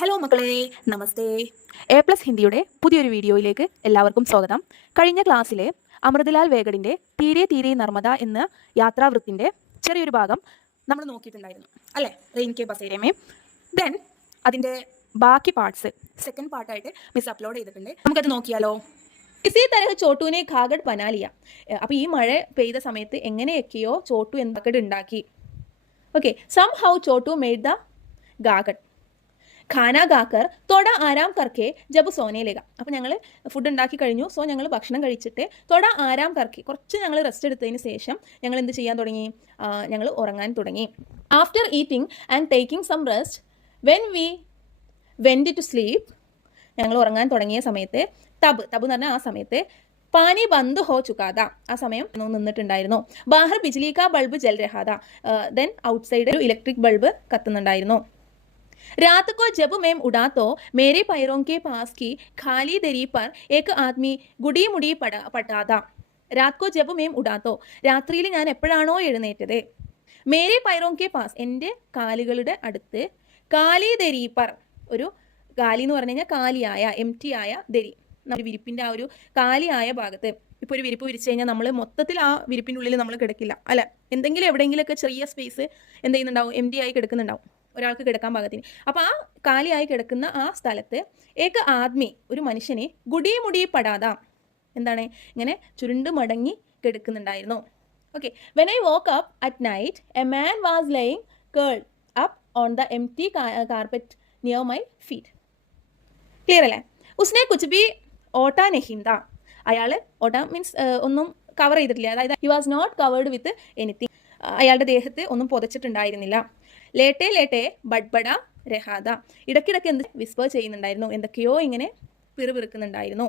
Hello മക്കളെ, നമസ്തേ. A+ ഹിന്ദിയുടെ പുതിയൊരു വീഡിയോയിലേക്ക് എല്ലാവർക്കും സ്വാഗതം. കഴിഞ്ഞ ക്ലാസ്സിലെ അമൃതലാൽ വേഗടിൻ്റെ തീരെ തീരെ നർമ്മദ എന്ന യാത്രാവൃത്തിൻ്റെ ചെറിയൊരു ഭാഗം നമ്മൾ നോക്കിയിട്ടുണ്ടായിരുന്നു അല്ലേ? Rain K ബസേരമേ. ദെൻ അതിൻ്റെ ബാക്കി പാർട്സ് സെക്കൻഡ് പാർട്ടായിട്ട് മിസ് അപ്ലോഡ് ചെയ്തിട്ടുണ്ട്. നമുക്കത് നോക്കിയാലോ? ഇസേ തരഹ ചോട്ടുവിനെ ഘാഗഡ് ബനാലിയ. അപ്പോൾ ഈ മഴ പെയ്ത സമയത്ത് എങ്ങനെയൊക്കെയോ ചോട്ടു എന്തൊക്കെ ഉണ്ടാക്കി. Okay, somehow Chhotu made the ഗാഗഡ്. ഖാന ഗാക്കർ തൊട ആരാം കർക്കെ ജബ് സോനയിലേക. അപ്പോൾ ഞങ്ങൾ ഫുഡ് ഉണ്ടാക്കി കഴിഞ്ഞു. സോ ഞങ്ങൾ ഭക്ഷണം കഴിച്ചിട്ട് തൊട ആരാം കർക്കെ കുറച്ച് ഞങ്ങൾ റെസ്റ്റ് എടുത്തതിന് ശേഷം ഞങ്ങൾ എന്ത് ചെയ്യാൻ തുടങ്ങി? ഞങ്ങൾ ഉറങ്ങാൻ തുടങ്ങി. After eating and taking some rest when we went to sleep, ഞങ്ങൾ ഉറങ്ങാൻ തുടങ്ങിയ സമയത്ത് തബ് എന്ന് പറഞ്ഞാൽ ആ സമയത്ത് പാനി ബന്ദ് ഹോ ചുക്കാത, ആ സമയം നിന്നിട്ടുണ്ടായിരുന്നു. ബാഹർ ബിജ്ലി കാ ബൾബ് ജൽ രഹാദ. ദെൻ ഔട്ട്സൈഡ് ഒരു ഇലക്ട്രിക് ബൾബ് കത്തുന്നുണ്ടായിരുന്നു. रात को जब मैं उड़ा तो मेरे पैरों के पास की खाली दरी पर एक आदमी गुड़ी मुड़ी पटा था. रात को जब मैं उड़ा तो, രാത്രിയിൽ ഞാൻ എപ്പോഴാണോ എഴുന്നേറ്റത്, മേരെ പൈറോം കെ പാസ് എൻ്റെ കാലുകളുടെ അടുത്ത്, കാലി ദരി പർ, ഒരു കാലി എന്ന് പറഞ്ഞു കഴിഞ്ഞാൽ കാലിയായ എം ടി ആയ ദരി, നമ്മുടെ വിരിപ്പിൻ്റെ ആ ഒരു കാലിയായ ഭാഗത്ത്. ഇപ്പോൾ ഒരു വിരിപ്പ് വിരിച്ചു കഴിഞ്ഞാൽ നമ്മൾ മൊത്തത്തിൽ ആ വിരിപ്പിൻ്റെ ഉള്ളിൽ നമ്മൾ കിടക്കില്ല അല്ല, എന്തെങ്കിലും എവിടെയെങ്കിലുമൊക്കെ ചെറിയ സ്പേസ് എന്ത് ചെയ്യുന്നുണ്ടാവും, എം ടി ആയി കിടക്കുന്നുണ്ടാവും ഒരാൾക്ക് കിടക്കാൻ പാകത്തിന്. അപ്പോൾ ആ കാലിയായി കിടക്കുന്ന ആ സ്ഥലത്ത് ഏക ആദ്മി, ഒരു മനുഷ്യനെ ഗുടി മുടി പടാതാം, എന്താണ് ഇങ്ങനെ ചുരുണ്ട് മടങ്ങി കിടക്കുന്നുണ്ടായിരുന്നു. Okay, when I woke up at night a man was laying curled up on the empty carpet near my feet. Clear അല്ലേ? ഉസ്നെ കുച്ച് ബി ഓട്ടാ നെഹിന്ദ. അയാൾ ഓട്ടാ മീൻസ് ഒന്നും കവർ ചെയ്തിട്ടില്ല, അതായത് he was not covered with anything. അയാളുടെ ദേഹത്ത് ഒന്നും പുതച്ചിട്ടുണ്ടായിരുന്നില്ല. ലേട്ടെ ലേട്ടെ ബഡ്ബഡ രഹാദ, ഇടയ്ക്കിടയ്ക്ക് എന്ത് വിസ്പർ ചെയ്യുന്നുണ്ടായിരുന്നു, എന്തൊക്കെയോ ഇങ്ങനെ പിറുപിറുക്കുന്നുണ്ടായിരുന്നു.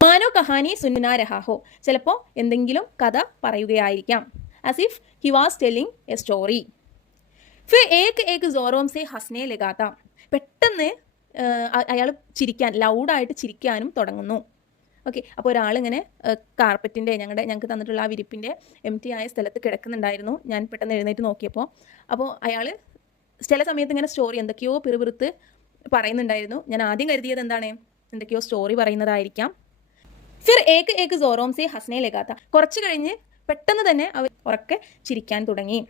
മാനോ കഹാനി സുന്ന രഹാഹോ, ചിലപ്പോൾ എന്തെങ്കിലും കഥ പറയുകയായിരിക്കാം. As if he was telling a story. ഫിർ ഏക് സോറോം സെ ഹസ്നെ ലഗാത്ത, പെട്ടെന്ന് അയാൾ ചിരിക്കാൻ, ലൗഡായിട്ട് ചിരിക്കാനും തുടങ്ങുന്നു. ഓക്കെ, അപ്പോൾ ഒരാളിങ്ങനെ കാർപ്പറ്റിൻ്റെ ഞങ്ങൾക്ക് തന്നിട്ടുള്ള ആ വിരിപ്പിൻ്റെ എം ടി ആയ സ്ഥലത്ത് കിടക്കുന്നുണ്ടായിരുന്നു. ഞാൻ പെട്ടെന്ന് എഴുന്നേറ്റ് നോക്കിയപ്പോൾ അപ്പോൾ അയാൾ ചില സമയത്ത് ഇങ്ങനെ സ്റ്റോറി എന്തൊക്കെയോ പിറുപിറുത്ത് പറയുന്നുണ്ടായിരുന്നു. ഞാൻ ആദ്യം കരുതിയത് എന്താണ്, എന്തൊക്കെയോ സ്റ്റോറി പറയുന്നതായിരിക്കാം. ഫിർ ഏക് സോറോം സെ ഹസ്നെ ലഗാത്ത, കുറച്ച് കഴിഞ്ഞ് പെട്ടെന്ന് തന്നെ അവർ ഉറക്കെ ചിരിക്കാൻ തുടങ്ങി.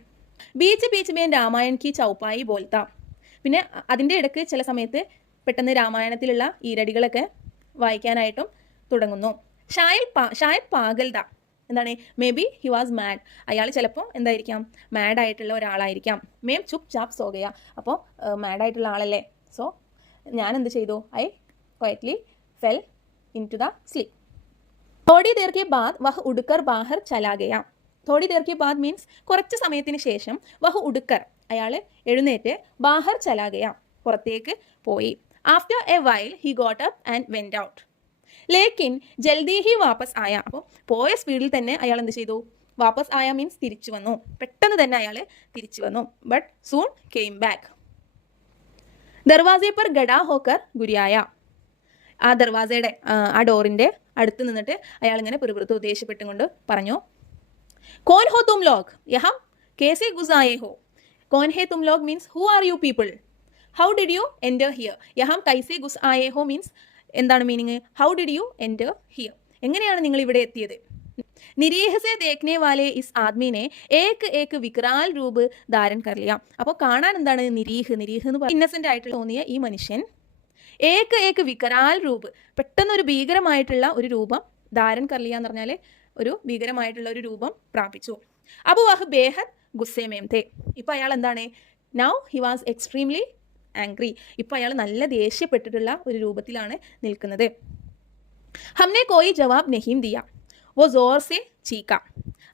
ബീച്ച് മേൻ രാമായൺ കി ചൗപ്പായി ബോൽത്ത, പിന്നെ അതിൻ്റെ ഇടയ്ക്ക് ചില സമയത്ത് പെട്ടെന്ന് രാമായണത്തിലുള്ള ഈരടികളൊക്കെ വായിക്കാനായിട്ടും തുടങ്ങുന്നു. ഷായദ് പാഗൽദ, എന്താണ് may be he was mad, അയാൾ ചിലപ്പോൾ എന്തായിരിക്കാം, മാഡായിട്ടുള്ള ഒരാളായിരിക്കാം. മേം ചുപ് ചാപ്പ് സോഗയ, അപ്പോൾ മാഡായിട്ടുള്ള ആളല്ലേ, സോ ഞാൻ എന്ത് ചെയ്തു, I quietly fell into the sleep. തോടി ദേർ കെ ബാദ് വഹ് ഉടുക്കർ ബാഹർ ചലാ ഗയ. തോടി ദേർ കെ ബാദ് മീൻസ് കുറച്ച് സമയത്തിന് ശേഷം, വഹ് ഉടുക്കർ അയാൾ എഴുന്നേറ്റ്, ബാഹർ ചലാ ഗയ പുറത്തേക്ക് പോയി. After a while he got up and went out. ലേക്കിൻ ജൽദി ഹി വാപ്പസ് ആയ, അപ്പോൾ പോയ സ്പീഡിൽ തന്നെ അയാൾ എന്ത് ചെയ്തു, വാപ്പസ് ആയ മീൻസ് തിരിച്ചു വന്നു, പെട്ടെന്ന് തന്നെ അയാൾ തിരിച്ചു വന്നു. But soon came back. ദർവാസെ പർ ഗഡാ ഹോക്കർ ഗുരിയായ, ആ ദർവാസയുടെ ആ ഡോറിൻ്റെ അടുത്ത് നിന്നിട്ട് അയാൾ ഇങ്ങനെ പിറുപിറുത്ത് ദേഷ്യപ്പെട്ടുകൊണ്ട് പറഞ്ഞു, കോൻ ഹോ തും ലോഗ് യഹാം കേസെ ഗുസായേ ഹോ. കോൻ ഹേ തും ലോഗ് means who are you people, how did you enter here. യഹാം കൈസെ ഗുസ് ആയേ ഹോ മീൻസ് എന്താണ് meaning, how did you enter here, എങ്ങനെയാണ് നിങ്ങൾ ഇവിടെ എത്തിയത്. നിരീഹ് സെ ദേഖ്നെ വാലെ ഇസ് ആദ്മീനെ ഏക് വിക്രാൽ രൂപ് ധാരൻ കർ ലിയ. അപ്പോൾ കാണാൻ എന്താണ് നിരീഹ് എന്ന് പറഞ്ഞാൽ ഇന്നസെൻ്റ് ആയിട്ട് തോന്നിയ ഈ മനുഷ്യൻ ഏക് വിക്രാൽ രൂപ്, പെട്ടെന്നൊരു ഭീകരമായിട്ടുള്ള ഒരു രൂപം, ധാരൻ കർ ലിയ എന്ന് പറഞ്ഞാൽ ഒരു ഭീകരമായിട്ടുള്ള ഒരു രൂപം പ്രാപിച്ചു. അപ്പോൾ വഹ് ബേഹദ് ഗുസ്സേ മേം തേ, ഇപ്പോൾ അയാൾ എന്താണ്, now he was extremely angry, ഇപ്പോൾ അയാൾ നല്ല ദേഷ്യപ്പെട്ടിട്ടുള്ള ഒരു രൂപത്തിലാണ് നിൽക്കുന്നത്. ഹംനെ കോയി ജവാബ് നഹീം ദിയ വോ സോർ സെ ചീക്ക.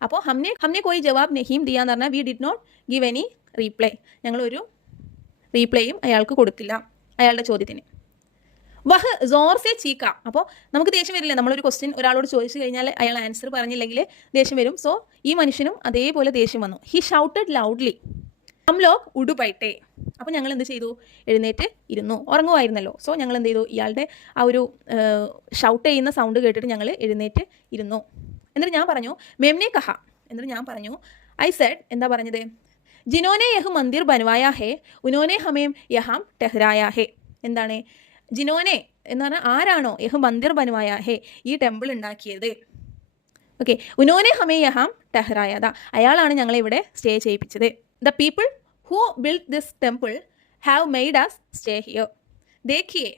അപ്പോൾ ഹംനെ കോയി ജവാബ് നഹീം ദിയ എന്ന് പറഞ്ഞാൽ we did not give any reply, ഞങ്ങളൊരു റീപ്ലൈയും അയാൾക്ക് കൊടുത്തില്ല അയാളുടെ ചോദ്യത്തിന്. വഹ് സോർ സെ ചീക്ക, അപ്പോൾ നമുക്ക് ദേഷ്യം വരില്ല, നമ്മളൊരു ക്വസ്റ്റ്യൻ ഒരാളോട് ചോദിച്ചു കഴിഞ്ഞാൽ അയാൾ ആൻസർ പറഞ്ഞില്ലെങ്കിൽ ദേഷ്യം വരും. സോ ഈ മനുഷ്യനും അതേപോലെ ദേഷ്യം വന്നു. ഹി ഷൗട്ടഡ് ലൗഡ്ലി ഹം ലോഗ് ഉഡു ബൈട്ടെ. അപ്പോൾ ഞങ്ങൾ എന്ത് ചെയ്തു, എഴുന്നേറ്റ് ഇരുന്നു, ഉറങ്ങുമായിരുന്നല്ലോ. സോ ഞങ്ങൾ എന്ത് ചെയ്തു, ഇയാളുടെ ആ ഒരു ഷൗട്ട് ചെയ്യുന്ന സൗണ്ട് കേട്ടിട്ട് ഞങ്ങൾ എഴുന്നേറ്റ് ഇരുന്നു. എന്നിട്ട് ഞാൻ പറഞ്ഞു മേംനെ കഹ, എന്നിട്ട് ഞാൻ പറഞ്ഞു ഐ സെഡ്, എന്താ പറഞ്ഞത്, ജിനോനെ യഹ് മന്ദിർ ബനവായ ഹേ ഉനോനെ ഹമേം യഹാം ടെഹ്റായ ഹേ. എന്താണ് ജിനോനെ എന്ന് പറഞ്ഞാൽ ആരാണോ യഹ് മന്ദിർ ബനുവായ ഹേ ഈ ടെമ്പിൾ ഉണ്ടാക്കിയത്. ഓക്കെ, ഉനോനെ ഹമേ യഹാം ടെഹ്റായത അയാളാണ് ഞങ്ങളെ ഇവിടെ സ്റ്റേ ചെയ്യിപ്പിച്ചത്. The people who build this temple have made us stay here. ദേഖിയേ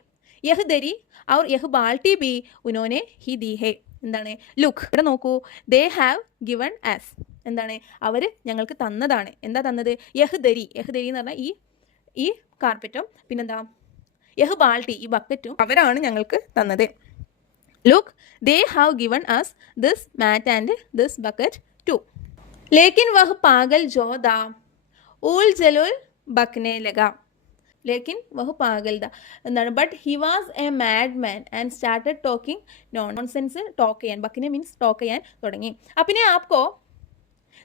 യഹ് ദരി ഔർ യഹ് ബാൾട്ടി ബി ഉനോനെ ഹി ദി ഹേ. എന്താണ് ലുക്ക് ഇവിടെ നോക്കൂ, ദേ ഹാവ് ഗിവൺ ആസ് എന്താണ് അവർ ഞങ്ങൾക്ക് തന്നതാണ്. എന്താ തന്നത്? യഹ് ദരി എന്ന് പറഞ്ഞാൽ ഈ കാർപ്പറ്റും പിന്നെന്താ യഹ് ബാൾട്ടി ഈ ബക്കറ്റും അവരാണ് ഞങ്ങൾക്ക് തന്നത്. Look they have given us this mat and this bucket too. ലേക്കിൻ വഹ് പാഗൽ ജോ ദാ ഊൽ ജലുൽ ബക്നെ ലഗ. ലേക്കിൻ വഹ് പാഗൽ ദ എന്താണ് but he was a mad man and started talking nonsense. Talk ചെയ്യാൻ ബക്കിനെ മീൻസ് ടോക്ക് ചെയ്യാൻ തുടങ്ങി. അപ്പിനെ ആപ്കോ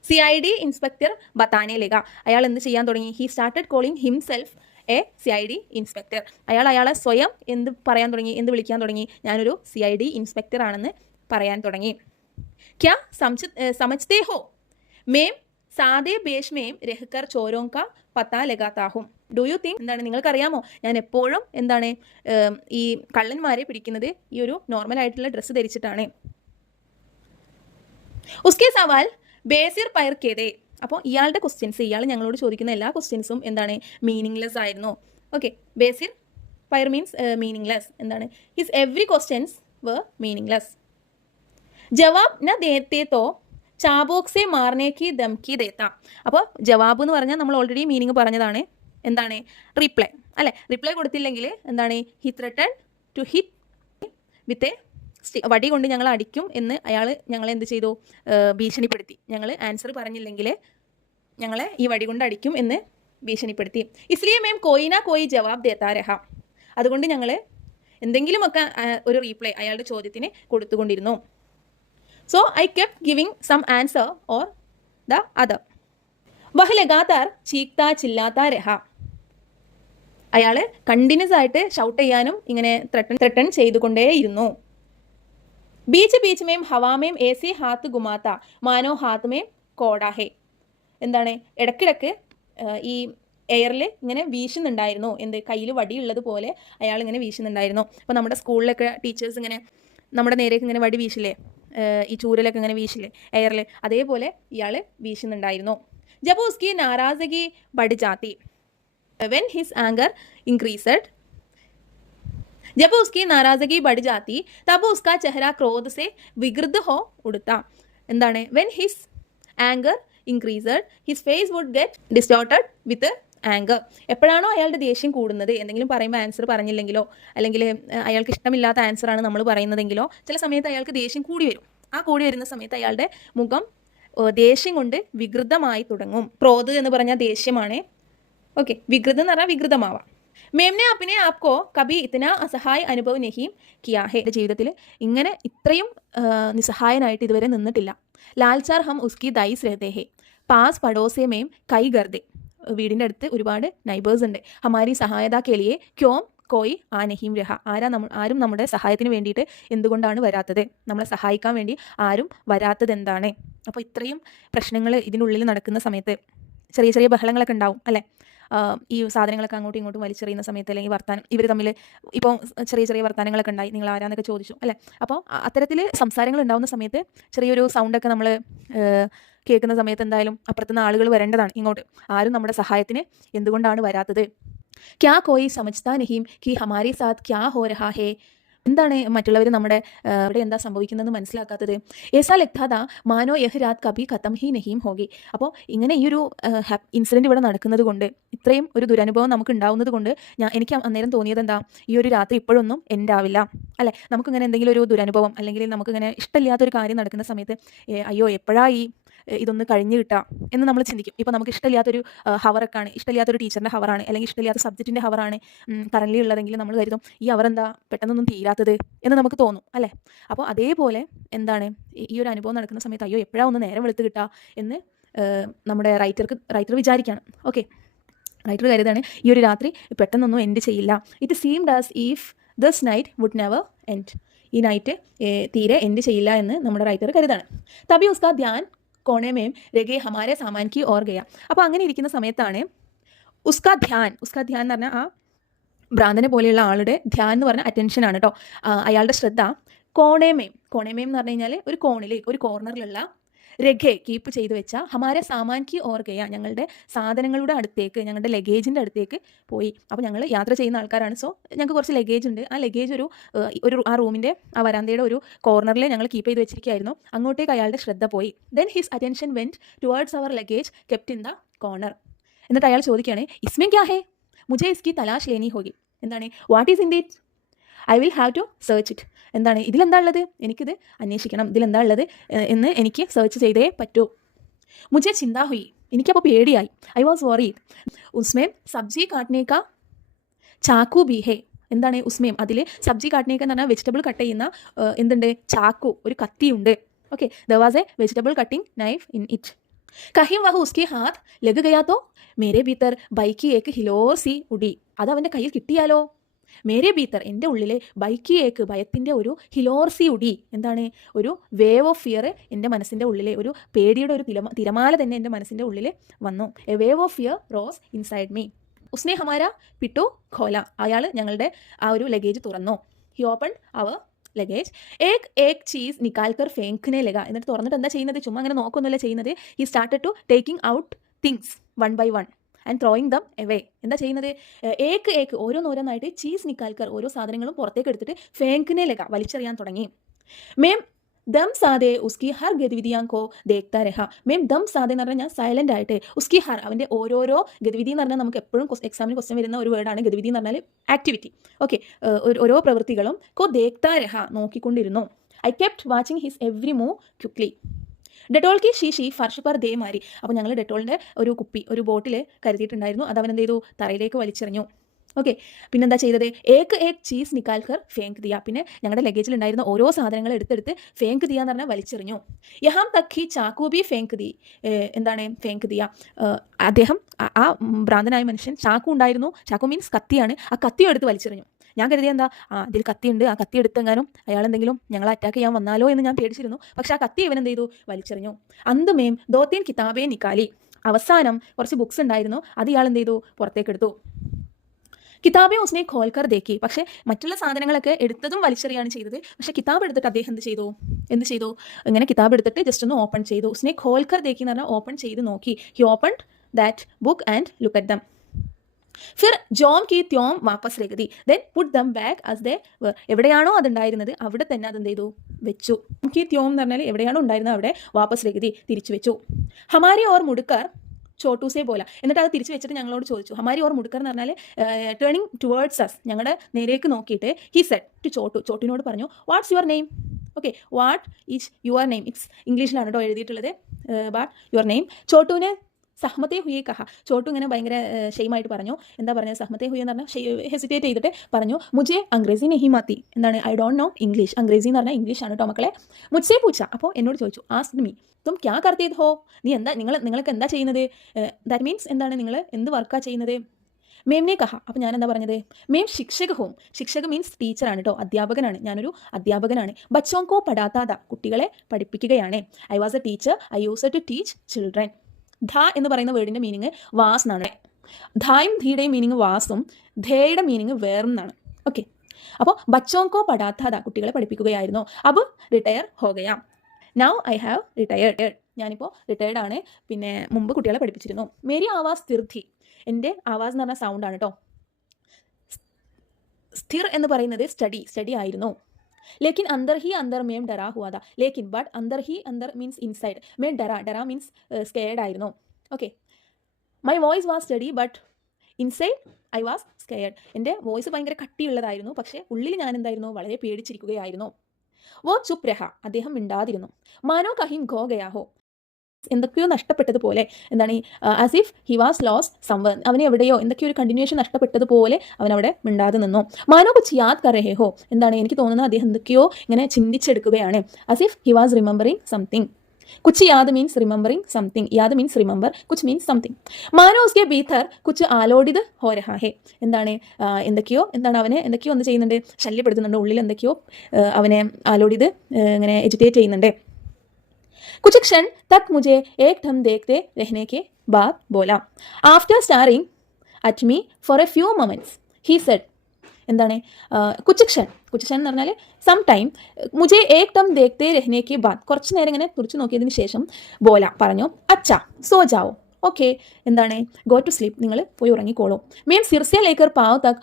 CID ഇൻസ്പെക്ടർ ബത്താനെ ലേഗ. അയാൾ എന്ത് ചെയ്യാൻ തുടങ്ങി? He started calling himself a CID inspector. അയാളെ സ്വയം എന്ത് പറയാൻ തുടങ്ങി? എന്ത് വിളിക്കാൻ തുടങ്ങി? ഞാനൊരു CID ഇൻസ്പെക്ടർ ആണെന്ന് പറയാൻ തുടങ്ങി. ക്യാ സമജ്തേ ഹോ മേം സാദേ ബേഷ് മേം രഹ്കർ ചോരോം കാ പത്താ ലഗാത്താഹും. ഡു യു തിങ്ക് എന്താണ് നിങ്ങൾക്കറിയാമോ ഞാൻ എപ്പോഴും എന്താണ് ഈ കള്ളന്മാരെ പിടിക്കുന്നത് ഈ ഒരു നോർമൽ ആയിട്ടുള്ള ഡ്രസ്സ് ധരിച്ചിട്ടാണ്. ഉസ്കെ സവാൽ ബേസിർ പയർ കേതേ. അപ്പോൾ ഇയാളുടെ ക്വസ്റ്റ്യൻസ് ഇയാൾ ഞങ്ങളോട് ചോദിക്കുന്ന എല്ലാ ക്വസ്റ്റ്യൻസും എന്താണ് മീനിങ്ലെസ് ആയിരുന്നു. ഓക്കെ, ബേസിർ പയർ മീൻസ് മീനിങ്ലെസ്. എന്താണ് ഹിസ് എവറി ക്വസ്റ്റ്യൻസ് വർ മീനിങ്ലെസ്. ജവാബ് ന ദേത്തെ തോ ചാബോക്സെ മാർനേക്ക് ദംകി ദേത്ത. അപ്പോൾ ജവാബ് എന്ന് പറഞ്ഞാൽ നമ്മൾ ഓൾറെഡി മീനിങ് പറഞ്ഞതാണ്. എന്താണ് റിപ്ലൈ അല്ലേ? റിപ്ലൈ കൊടുത്തില്ലെങ്കിൽ എന്താണ് he threaten to hit with വടി കൊണ്ട് ഞങ്ങൾ അടിക്കും എന്ന് അയാൾ ഞങ്ങളെ എന്ത് ചെയ്തു? ഭീഷണിപ്പെടുത്തി. ഞങ്ങൾ ആൻസർ പറഞ്ഞില്ലെങ്കിൽ ഞങ്ങളെ ഈ വടി കൊണ്ട് അടിക്കും എന്ന് ഭീഷണിപ്പെടുത്തി. ഇസ്ലിയെ മേം കോയിന കോയി ജവാബ് ദേത്താ രഹ. അതുകൊണ്ട് ഞങ്ങൾ എന്തെങ്കിലുമൊക്കെ ഒരു റീപ്ലൈ അയാളുടെ ചോദ്യത്തിന് കൊടുത്തുകൊണ്ടിരുന്നു. So I kept giving some answer or the other. വഹ് ലഗാതാർ ചീക്താ ചില്ലാത്താ രഹ. അയാൾ കണ്ടിന്യൂസ് ആയിട്ട് ഷൗട്ട് ചെയ്യാനും ഇങ്ങനെ ത്രട്ടൺ ചെയ്തുകൊണ്ടേയിരുന്നു. ബീച്ച് ബീച്ച് മേം ഹവാമേം ഏസി ഹാത്ത് ഗുമാത്ത മാനോ ഹാത്ത് മേം കോടാ ഹേ. എന്താണ് ഇടയ്ക്കിടയ്ക്ക് ഈ എയറിൽ ഇങ്ങനെ വീശുന്നുണ്ടായിരുന്നു. എന്ത് കയ്യിൽ വടിയുള്ളത് പോലെ അയാൾ ഇങ്ങനെ വീശുന്നുണ്ടായിരുന്നു. അപ്പോൾ നമ്മുടെ സ്കൂളിലൊക്കെ ടീച്ചേഴ്സ് ഇങ്ങനെ നമ്മുടെ നേരേക്ക് ഇങ്ങനെ വടി വീശില്ലേ, ഈ ചൂരലൊക്കെ ഇങ്ങനെ വീശില്ലേ എയറിൽ, അതേപോലെ ഇയാൾ വീശുന്നുണ്ടായിരുന്നു. ജബ് ഉസ്കി നാരാസഗി ബഡ് ജാത്തി വെൻ ഹിസ് ആങ്കർ ഇൻക്രീസഡ്. जब उसकी नाराजगी बढ़ जाती तब उसका चेहरा क्रोध से विकृत हो उड़ता. എന്താണ് when his anger increased his face would get distorted with anger. എപ്പോഴാണോ അയാളുടെ ദേഷ്യം കൂടുന്നത്, എന്തെങ്കിലും പറയുമ്പോൾ ആൻസർ പറഞ്ഞില്ലെങ്കിലോ അല്ലെങ്കിൽ അയാൾക്ക് ഇഷ്ടമില്ലാത്ത ആൻസറാണ് നമ്മൾ പറയുന്നതെങ്കിലോ ചില സമയത്ത് അയാൾക്ക് ദേഷ്യം കൂടി വരും. ആ കൂടി വരുന്ന സമയത്ത് അയാളുടെ മുഖം ദേഷ്യം കൊണ്ട് വികൃതമായി തുടങ്ങും. ക്രോധ് എന്ന് പറഞ്ഞാൽ ദേഷ്യമാണ്. ഓക്കെ, വികൃതം എന്ന് പറഞ്ഞാൽ വികൃതമാവാം. മേംനെ അപ്പിനെ ആപ്കോ കബി ഇത്തന അസഹായ അനുഭവം നഹീം കിയാ ഹേ. എൻ്റെ ജീവിതത്തിൽ ഇങ്ങനെ ഇത്രയും നിസ്സഹായനായിട്ട് ഇതുവരെ നിന്നിട്ടില്ല. ലാൽച്ചാർ ഹം ഉസ്കി ദൈസ് രഹത്തെ ഹേ പാസ് പടോസെ മേം കൈ ഗർദെ. വീടിൻ്റെ അടുത്ത് ഒരുപാട് നൈബേഴ്സ് ഉണ്ട്. ഹമാരി സഹായത കേലിയെ ക്യോം കോയി ആ നഹീം രഹ. ആരും നമ്മുടെ സഹായത്തിന് വേണ്ടിയിട്ട് എന്തുകൊണ്ടാണ് വരാത്തത്? നമ്മളെ സഹായിക്കാൻ വേണ്ടി ആരും വരാത്തത് എന്താണ്? അപ്പോൾ ഇത്രയും പ്രശ്നങ്ങൾ ഇതിനുള്ളിൽ നടക്കുന്ന സമയത്ത് ചെറിയ ചെറിയ ബഹളങ്ങളൊക്കെ ഉണ്ടാവും അല്ലേ? ഈ സാധനങ്ങളൊക്കെ അങ്ങോട്ടും ഇങ്ങോട്ടും വലിച്ചെറിയുന്ന സമയത്ത് അല്ലെങ്കിൽ വർത്താനം ഇവർ തമ്മിൽ ഇപ്പോൾ ചെറിയ ചെറിയ വർത്താനങ്ങളൊക്കെ ഉണ്ടായി, നിങ്ങൾ ആരാന്നൊക്കെ ചോദിച്ചു അല്ലേ? അപ്പോൾ അത്തരത്തിൽ സംസാരങ്ങൾ ഉണ്ടാകുന്ന സമയത്ത് ചെറിയൊരു സൗണ്ടൊക്കെ നമ്മൾ കേൾക്കുന്ന സമയത്ത് എന്തായാലും അപ്പുറത്തുനിന്ന് ആളുകൾ വരേണ്ടതാണ് ഇങ്ങോട്ട്. ആരും നമ്മുടെ സഹായത്തിന് എന്തുകൊണ്ടാണ് വരാത്തത്? ക്യാ കോയി സമജ്താ നഹീം കി ഹമാരി സാത്ത് ക്യാ ഹോ രഹാ ഹേ. എന്താണ് മറ്റുള്ളവർ നമ്മുടെ ഇവിടെ എന്താ സംഭവിക്കുന്നതെന്ന് മനസ്സിലാക്കാത്തത്? ഏസാ ലഗ്താ താ മാനോ യഹ് രാത് കബി ഖത്തം ഹി നഹീം ഹോഗി. അപ്പോൾ ഇങ്ങനെ ഈ ഒരു ഇൻസിഡൻറ്റ് ഇവിടെ നടക്കുന്നത് കൊണ്ട്, ഇത്രയും ഒരു ദുരനുഭവം നമുക്ക് ഉണ്ടാവുന്നത് കൊണ്ട് എനിക്ക് അന്നേരം തോന്നിയത് എന്താ, ഈ ഒരു രാത്രി ഇപ്പോഴൊന്നും എൻ്റെ ആവില്ല അല്ലേ? നമുക്കിങ്ങനെ എന്തെങ്കിലും ഒരു ദുരനുഭവം അല്ലെങ്കിൽ നമുക്കിങ്ങനെ ഇഷ്ടമില്ലാത്തൊരു കാര്യം നടക്കുന്ന സമയത്ത് അയ്യോ എപ്പോഴാ ഇതൊന്ന് കഴിഞ്ഞ് കിട്ടുക എന്ന് നമ്മൾ ചിന്തിക്കും. ഇപ്പോൾ നമുക്ക് ഇഷ്ടമില്ലാത്തൊരു ഹവറൊക്കെയാണ്, ഇഷ്ടമില്ലാത്തൊരു ടീച്ചറിൻ്റെ ഹവറാണ് അല്ലെങ്കിൽ ഇഷ്ടമില്ലാത്ത സബ്ജക്റ്റിൻ്റെ ഹവറാണ് കറൻലി ഉള്ളതെങ്കിൽ നമ്മൾ കരുതും ഈ അവരെന്താ പെട്ടെന്നൊന്നും തീരാത്തത് എന്ന് നമുക്ക് തോന്നും അല്ലേ? അപ്പോൾ അതേപോലെ എന്താണ് ഈ ഒരു അനുഭവം നടക്കുന്ന സമയത്ത് അയ്യോ എപ്പോഴാണ് ഒന്ന് നേരം വെളുത്ത് കിട്ടുക എന്ന് നമ്മുടെ റൈറ്റർ വിചാരിക്കുകയാണ്. ഓക്കെ, റൈറ്റർ കരുതാണ് ഈ ഒരു രാത്രി പെട്ടെന്നൊന്നും എൻഡ് ചെയ്യില്ല. It seemed as if this night would never end. ഈ നൈറ്റ് തീരെ എൻഡ് ചെയ്യില്ല എന്ന് നമ്മുടെ റൈറ്റർ കരുതാണ്. തബി ഉസ്കാ ധ്യാൻ കോണേമേം രഗേ ഹമാരെ സാമാൻ കി ഓർ ഗയ. അപ്പോൾ അങ്ങനെ ഇരിക്കുന്ന സമയത്താണ് ഉസ്കാ ധ്യാൻ എന്ന് പറഞ്ഞാൽ ആ ഭ്രാന്തനെ പോലെയുള്ള ആളുടെ ധ്യാൻ എന്ന് പറഞ്ഞ അറ്റൻഷനാണ് കേട്ടോ. അയാളുടെ ശ്രദ്ധ കോണേമേം എന്ന് പറഞ്ഞു കഴിഞ്ഞാൽ ഒരു കോണിൽ ഒരു കോർണറിലുള്ള രഘെ കീപ്പ് ചെയ്ത് വെച്ച ഹമാരെ സാമാൻ കി ഓർ ഗയ, ഞങ്ങളുടെ സാധനങ്ങളുടെ അടുത്തേക്ക്, ഞങ്ങളുടെ ലഗേജിൻ്റെ അടുത്തേക്ക് പോയി. അപ്പോൾ ഞങ്ങൾ യാത്ര ചെയ്യുന്ന ആൾക്കാരാണ്. സോ ഞങ്ങൾക്ക് കുറച്ച് ലഗേജ് ഉണ്ട്. ആ ലഗേജ് ഒരു ആ റൂമിൻ്റെ ആ വരാന്തയുടെ ഒരു കോർണറിൽ ഞങ്ങൾ കീപ്പ് ചെയ്ത് വെച്ചിരിക്കുകയായിരുന്നു. അങ്ങോട്ടേക്ക് അയാളുടെ ശ്രദ്ധ പോയി. Then his attention went towards our luggage kept in the corner. എന്നിട്ട് അയാൾ ചോദിക്കുകയാണ്, ഇസ്മേ ക്യാ ഹേ, മുझे इसकी തലാഷ് ലേനി ഹോഗി. എന്താണ് what is in it, I will have to search it. എന്താണ് ഇതിലെന്താ ഉള്ളത്, എനിക്കിത് അന്വേഷിക്കണം, ഇതിലെന്താ ഉള്ളത് എന്ന് എനിക്ക് സെർച്ച് ചെയ്തേ പറ്റൂ. മുझे ചിന്താ ഹുയി, എനിക്കപ്പോൾ പേടിയായി. I was worried. ഉസ്മേം സബ്ജി കാട്ട്നേക്ക ചാക്കു ബി ഹേ. എന്താണ് ഉസ്മേം, അതിൽ സബ്ജി കാട്ട്നേക്ക എന്ന് പറഞ്ഞാൽ വെജിറ്റബിൾ കട്ട് ചെയ്യുന്ന എന്തുണ്ട്, ചാക്കു, ഒരു കത്തിയുണ്ട്. Okay, there was a vegetable cutting knife in it. കഹിം വഹു ഉസ്കെ ഹാത്ത് ലഗ് ഗയാ തോ മേരെ ഭീത്തർ ബൈക്കി ഏക്ക് ഹിലോർ സി ഉടി. അത് അവൻ്റെ കയ്യിൽ കിട്ടിയാലോ. മേരെ ഭീത്തർ, എൻ്റെ ഉള്ളിലെ ബൈക്കി ഏക്ക്, ഭയത്തിൻ്റെ ഒരു ഹിലോർസി ഉടി. എന്താണ്, ഒരു വേവ് ഓഫ് ഫിയർ എൻ്റെ മനസ്സിൻ്റെ ഉള്ളിലെ, ഒരു പേടിയുടെ ഒരു തിരമാല തന്നെ എൻ്റെ മനസ്സിൻ്റെ ഉള്ളിൽ വന്നു. A wave of fear rose inside me. ഉസ്നെ ഹമാര പിട്ടു ഖോല, അയാൾ ഞങ്ങളുടെ ആ ഒരു ലഗേജ് തുറന്നു. He open our luggage. ഏക് ചീസ് നിക്കാൽക്കർ ഫേങ്കിനെ ലഗ. എന്നിട്ട് തുറന്നിട്ട് എന്താ ചെയ്യുന്നത്, ചുമ്മാ അങ്ങനെ നോക്കൊന്നുമല്ല ചെയ്യുന്നത്. He started to taking out things one by one and throwing them away. എന്താ ചെയ്യുന്നത്, ഏക്ക് ഓരോന്നോരോന്നായിട്ട് ചീസ് നിക്കാൽക്കർ, ഓരോ സാധനങ്ങളും പുറത്തേക്ക് എടുത്തിട്ട് ഫേങ്കിനെ ലഗ, വലിച്ചെറിയാൻ തുടങ്ങി. മേം ദം സാദെ ഉസ്കി ഹർ ഗതിവിധിയാൻ കോ ദേഖ്താ രഹ. മേം ദം സാദെ എന്ന് പറഞ്ഞാൽ ഞാൻ സൈലൻ്റ് ആയിട്ട്, ഉസ്കി ഹർ അവൻ്റെ ഓരോരോ ഗതിവിധി എന്ന് പറഞ്ഞാൽ നമുക്ക് എപ്പോഴും എക്സാമിന് ക്വസ്റ്റ്യൻ വരുന്ന ഒരു വേർഡാണ് ഗതിവിധി എന്ന് പറഞ്ഞാൽ ആക്ടിവിറ്റി. ഓക്കെ, ഓരോ പ്രവൃത്തികളും കോ ദേഖ്താ രഹ, നോക്കിക്കൊണ്ടിരുന്നു. I kept watching his every move quickly. Dettol കി ഷീഷി ഫർഷ് പർ ദേ മാരി. അപ്പോൾ ഞങ്ങൾ ഡെറ്റോളിൻ്റെ ഒരു കുപ്പി ഒരു ബോട്ടിൽ കരുതിയിട്ടുണ്ടായിരുന്നു. അത് അവൻ എന്ത് ചെയ്തു, തറയിലേക്ക് വലിച്ചെറിഞ്ഞു. ഓക്കെ, പിന്നെന്താ ചെയ്തത്, ഏക്ക് ചീസ് നിക്കാൽക്കർ ഫേങ്ക് ദിയ. പിന്നെ ഞങ്ങളുടെ ലഗേജിൽ ഉണ്ടായിരുന്ന ഓരോ സാധനങ്ങൾ എടുത്തെടുത്ത് ഫേങ്ക് ദിയ എന്ന് പറഞ്ഞാൽ വലിച്ചെറിഞ്ഞു. യഹാം തക്കി ചാക്കൂബി ഫേങ്ക് ദി. എന്താണ് ഫേങ്ക് ദിയ, അദ്ദേഹം ആ ഭ്രാന്തനായ മനുഷ്യൻ ചാക്കു ഉണ്ടായിരുന്നു, ചാക്കു മീൻസ് കത്തിയാണ്, ആ കത്തിയും എടുത്ത് വലിച്ചെറിഞ്ഞു. ഞാൻ കരുതിയ എന്താ, ഇതിൽ കത്തിയുണ്ട്, ആ കത്തി എടുത്തെങ്ങാനും അയാൾ എന്തെങ്കിലും ഞങ്ങളെ അറ്റാക്ക് ചെയ്യാൻ വന്നാലോ എന്ന് ഞാൻ പേടിച്ചിരുന്നു. പക്ഷെ ആ കത്തി ഇവൻ എന്ത് ചെയ്തു, വലിച്ചെറിഞ്ഞു. അന്തുമേം ദോത്തീൻ കിതാബേ നിക്കാലി. അവസാനം കുറച്ച് ബുക്സ് ഉണ്ടായിരുന്നു, അത് ഇയാൾ എന്ത് ചെയ്തു, പുറത്തേക്ക് എടുത്തു. കിതാബെ ഉസ്നെ ഖോൽക്കർ ദേക്കി. പക്ഷേ മറ്റുള്ള സാധനങ്ങളൊക്കെ എടുത്തതും വലിച്ചെറിയാണ് ചെയ്തത്. പക്ഷേ കിതാബ് എടുത്തിട്ട് അദ്ദേഹം എന്ത് ചെയ്തു, ഇങ്ങനെ കിതാബ് എടുത്തിട്ട് ജസ്റ്റ് ഒന്ന് ഓപ്പൺ ചെയ്തു. ഉസ്നെ ഖോൽക്കർ ദേക്കി എന്ന് പറഞ്ഞാൽ ഓപ്പൺ ചെയ്ത് നോക്കി. He opened that book and look at them. ഫിർ ജോം കി ത്യോം വാപ്പസ് രഗതി. Then put them back as they were. എവിടെയാണോ അതുണ്ടായിരുന്നത് അവിടെ തന്നെ അതെന്ത് ചെയ്തു, വെച്ചു. കി ത്യോം എന്ന് പറഞ്ഞാൽ എവിടെയാണോ ഉണ്ടായിരുന്നത് അവിടെ വാപ്പസ് രഗതി, തിരിച്ചു വെച്ചു. ഹമാരി ഓർ മുടുക്കർ ചോട്ടൂസേ പോലെ. എന്നിട്ട് അത് തിരിച്ചു വെച്ചിട്ട് ഞങ്ങളോട് ചോദിച്ചു. ഹമാരി ഓർ മുടുക്കർ എന്ന് പറഞ്ഞാൽ ടേണിംഗ് ടുവേർഡ്സ് അസ്, ഞങ്ങളുടെ നേരേക്ക് നോക്കിയിട്ട് ഹി സെഡ് ടു ചോട്ടുവിനോട് പറഞ്ഞു, what's your name. Okay, what is your name. It's ഇംഗ്ലീഷിലാണ് കേട്ടോ എഴുതിയിട്ടുള്ളത്. What your name. ചോട്ടുവിനെ സഹമത്തെ ഹുയെ കഹ. ചോട്ടു ഇങ്ങനെ ഭയങ്കര ഷെയിമായിട്ട് പറഞ്ഞു. എന്താ പറഞ്ഞത്, സഹമത്തെ ഹുയെ എന്ന് പറഞ്ഞാൽ ഹെസിറ്റേറ്റ് ചെയ്തിട്ട് പറഞ്ഞു, മുझे അംഗ്രേസി നെഹി മാത്തി. എന്താണ്, ഐ ഡോണ്ട് നോ ഇംഗ്ലീഷ്. അംഗ്രേസി എന്ന് പറഞ്ഞാൽ ഇംഗ്ലീഷ് ആണ് കേട്ടോ മക്കളെ. മുझसे പൂച്ച, അപ്പോൾ എന്നോട് ചോദിച്ചു, ആസ്ക്ഡ് മീ തും ക്യാ കർത്തേ ഹോ. നീ എന്താ, നിങ്ങൾക്ക് എന്താ ചെയ്യുന്നത്. ദാറ്റ് മീൻസ് എന്താണ്, നിങ്ങൾ എന്ത് വർക്കാണ് ചെയ്യുന്നത്. മേംനെ കഹ. അപ്പോൾ ഞാൻ എന്താ പറഞ്ഞത്, മേം ശിക്ഷക ഹോം. ശിക്ഷക മീൻസ് ടീച്ചറാണ് കേട്ടോ, അധ്യാപകനാണ്. ഞാനൊരു അധ്യാപകനാണ്. ബച്ചോങ്കോ പഠാത്താത, കുട്ടികളെ പഠിപ്പിക്കുകയാണ്. I was a teacher. I use to teach children. ധ എന്ന് പറയുന്ന വേർഡിൻ്റെ മീനിങ് വാസ് എന്നാണ്. ധായും ധീയുടെയും മീനിങ് വാസും ധേയുടെ മീനിങ് വേറും എന്നാണ്. ഓക്കെ, അപ്പോൾ ബച്ചോങ്കോ പഠാത്താത, കുട്ടികളെ പഠിപ്പിക്കുകയായിരുന്നു. അബ് റിട്ടയർ ഹോഗയാ. Now I have retired. ഞാനിപ്പോൾ റിട്ടയർഡ് ആണ്. പിന്നെ മുമ്പ് കുട്ടികളെ പഠിപ്പിച്ചിരുന്നു. മേരി ആവാസ് സ്ഥിർഥി. എൻ്റെ ആവാസ് എന്ന് പറഞ്ഞ സൗണ്ടാണ് കേട്ടോ. സ്ഥിർ എന്ന് പറയുന്നത് സ്റ്റഡി ആയിരുന്നു. लेकिन अंदर ही अंदर में डरा हुआ था. लेकिन बट अंदर ही अंदर मीन्स इनसाइड. मैं डरा मीन्स स्केयर्ड ആയിരുന്നു. Okay, my voice was study but inside I was scared. എൻ്റെ വോയിസ് ഭയങ്കര കട്ടിയുള്ളതായിരുന്നു, പക്ഷേ ഉള്ളിൽ ഞാൻ എന്തായിരുന്നു, വളരെ പേടിച്ചിരിക്കുകയായിരുന്നു. വോ ചുപ് രഹ. അദ്ദേഹം മിണ്ടാതിരുന്നു. മാനോ കഹിം ഖോ ഗയാ ഹോ. എന്തൊക്കെയോ നഷ്ടപ്പെട്ടതുപോലെ. എന്താണ്, as if he was lose someone. അവന് എവിടെയോ എന്തൊക്കെയോ ഒരു കണ്ടിന്യൂഷൻ നഷ്ടപ്പെട്ടതുപോലെ അവനവിടെ മിണ്ടാതെ നിന്നു. മാനോ കുച്ച് യാദ് കർ രഹേ ഹോ. എന്താണ്, എനിക്ക് തോന്നുന്നത് അദ്ദേഹം എന്തൊക്കെയോ ഇങ്ങനെ ചിന്തിച്ചെടുക്കുകയാണ്. As if he was remembering something. കുച്ച് യാദ് മീൻസ് റിമെമ്പറിങ് സംതിങ്. യാദ് മീൻസ് റിമെമ്പർ, കുച്ച് മീൻസ് സംതിങ്. മാനോ ഉസ്കെ ഭീതർ കുച്ച് ആലോഡിത് ഹോ രഹാ ഹേ. എന്താണ്, അവനെ എന്തൊക്കെയോ ഒന്ന് ചെയ്യുന്നുണ്ട്, ശല്യപ്പെടുത്തുന്നുണ്ട്. ഉള്ളിൽ എന്തൊക്കെയോ അവനെ ആലോഡിത് ഇങ്ങനെ എജിറ്റേറ്റ് ചെയ്യുന്നുണ്ട്. कुछ क्षण तक मुझे एकदम देखते रहने के बाद बोला. After staring at me for a few moments, he said, എന്താണ് കുച്ചക്ഷൻ എന്ന് പറഞ്ഞാൽ സം ടൈം മുജെ ഏക് ടം ദേഖ്തേ രഹ്നെ കെ ബാദ് കുറച്ച് നേരം ഇങ്ങനെ തുറച്ചു നോക്കിയതിന് ശേഷം ബോല പറഞ്ഞു അച്ഛാ സോ ജാവോ ഓക്കെ എന്താണ് ഗോ ടു സ്ലീപ്പ് നിങ്ങൾ പോയി ഉറങ്ങിക്കോളൂ മീൻ സിർസെ ലേക്കർ പാവ് തക്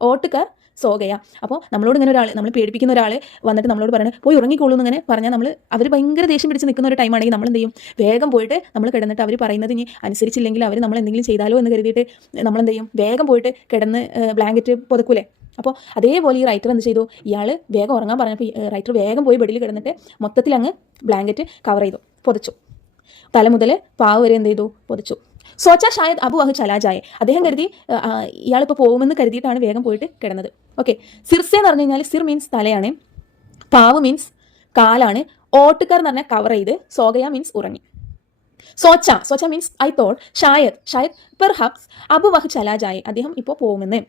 ഓട്ടുകർ സോകയ അപ്പോൾ നമ്മളോട് ഇങ്ങനെ ഒരാൾ നമ്മൾ പേടിപ്പിക്കുന്ന ഒരാൾ വന്നിട്ട് നമ്മളോട് പറയണത് പോയി ഉറങ്ങിക്കോളൂ എന്നിങ്ങനെ പറഞ്ഞാൽ അവർ ഭയങ്കര ദേഷ്യം പിടിച്ച് നിൽക്കുന്ന ഒരു ടൈമാണെങ്കിൽ നമ്മൾ എന്ത് ചെയ്യും വേഗം പോയിട്ട് നമ്മൾ കിടന്നിട്ട് അവർ പറയുന്നത് ഇനി അനുസരിച്ചില്ലെങ്കിൽ അവർ നമ്മൾ എന്തെങ്കിലും ചെയ്താലോ എന്ന് കരുതിയിട്ട് നമ്മൾ എന്ത് ചെയ്യും വേഗം പോയിട്ട് കിടന്ന് ബ്ലാങ്കറ്റ് പുതക്കൂലേ അപ്പോൾ അതേപോലെ ഈ റൈറ്റർ എന്ത് ചെയ്തു ഇയാൾ വേഗം ഉറങ്ങാൻ പറഞ്ഞപ്പോൾ റൈറ്റർ വേഗം പോയി ബെഡിൽ കിടന്നിട്ട് മൊത്തത്തിൽ അങ്ങ് ബ്ലാങ്കറ്റ് കവർ ചെയ്തു പൊതിച്ചു തല മുതൽ പാവ് വരെ എന്ത് ചെയ്തു പൊതിച്ചു സോച്ച ഷായദ് അബു അഹ് ചലാജായെ അദ്ദേഹം കരുതി ഇയാളിപ്പോൾ പോകുമെന്ന് കരുതിയിട്ടാണ് വേഗം പോയിട്ട് കിടന്നത് ഓക്കെ സിർസെ എന്ന് പറഞ്ഞു കഴിഞ്ഞാൽ സിർ മീൻസ് തലയാണ് പാവ് മീൻസ് കാലാണ് ഓട്ടുകർ എന്ന് പറഞ്ഞാൽ കവർ ചെയ്ത് സോഗയ മീൻസ് ഉറങ്ങി സോച്ച മീൻസ് ഐ തോട്ട് ഷായദ് പെർഹാപ്സ് അബു വഹ് ചലാജായെ അദ്ദേഹം ഇപ്പോൾ പോകുമെന്ന്